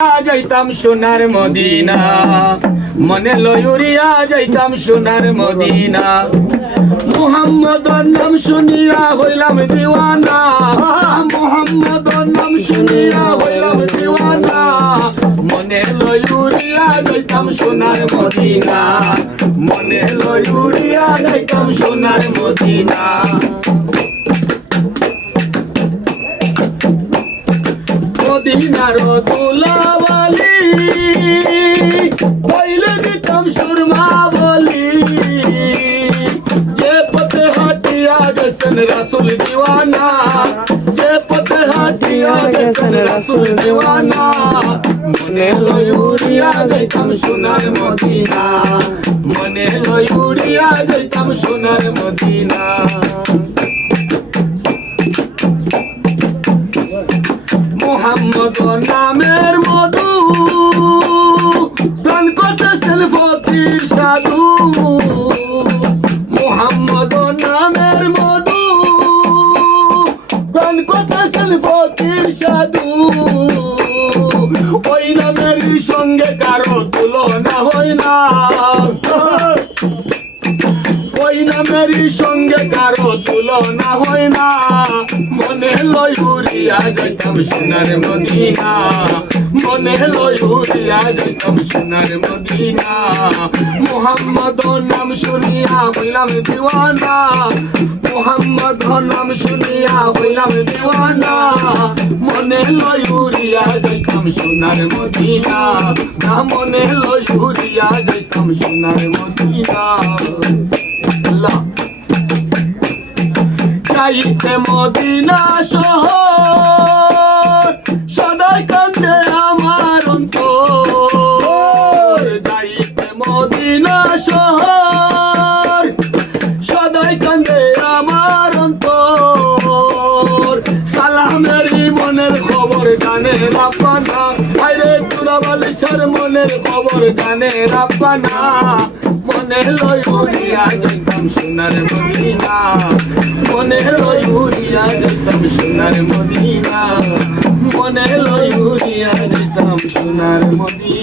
যাইতাম সোনার মদিনা, মনে লয়ুরিয়া যাইতাম সোনার মদিনা। মুহাম্মদর নাম শুনিয়া হইলাম দিওয়ানা, মুহাম্মদর নাম শুনিয়া হইলাম দিওয়ানা। মনে লয়ুরিয়া যাইতাম সোনার মদিনা, মনে লয়ুরিয়া যাইতাম সোনার মদিনা। মদিনার তুলাবালি পইলে দিতাম সুরমা বলি, যে পথে হাটিয়া গেছেন রাসূল দিওয়ানা, যে পথে হাটিয়া গেছেন রাসূল দিওয়ানা। মনে লয়ুরিয়া যাইতাম সোনার মদিনা, মনে লয়ুরিয়া যাইতাম সোনার মদিনা। মুহাম্মদ নামের মধু প্রাণ করতেছেন ফকির সাধু, মুহাম্মদ নামের মধু প্রাণ করতেছেন ফকির সাধু। ওই নামের সঙ্গে কারো তুলনা হয় না, ওই নামের সঙ্গে কারো তুলনা হয় না। মনে লয়ুরিয়া যাইতাম সোনার মদিনা, মনে লয়ুরিয়া যাইতাম সোনার মদিনা। মুহাম্মদ নাম শুনিয়া হইলাম দিওয়ানা, মুহাম্মদ নাম শুনিয়া হইলাম দিওয়ানা। মনে লয়ুরিয়া যাইতাম সোনার মদিনা, না মনে লয়ুরিয়া যাইতাম সোনার মদিনা। যাইতে মদিনা শহর সদাই কান্দে আমার অন্তর, যাইতে মদিনা শহর সদাই কান্দে আমার অন্তর। সালামেরই মনের খবর জানে রাব্বানা, আরে তুলাবালিশার মনের খবর জানে রাব্বানা। মনে লয়ুরিয়া যাইতাম সোনার মদিনা, মনে লয়ুরিয়া যাইতাম সোনার মদিনা, মনে লয়ুরিয়া যাইতাম সোনার মদিনা।